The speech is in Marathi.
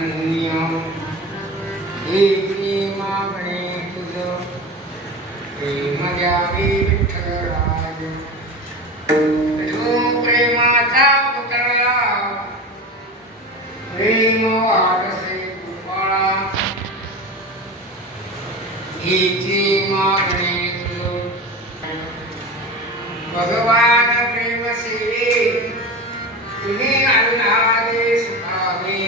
धन्य हे मागणे तुझ प्रेम द्यावे विठ्ठलराज तुझ प्रेमाचा पुतळा प्रेम वारसे कृपाळा हेची मागणे तुझ भगवान प्रेम सेवे तुम्ही आल्हादे सुखावे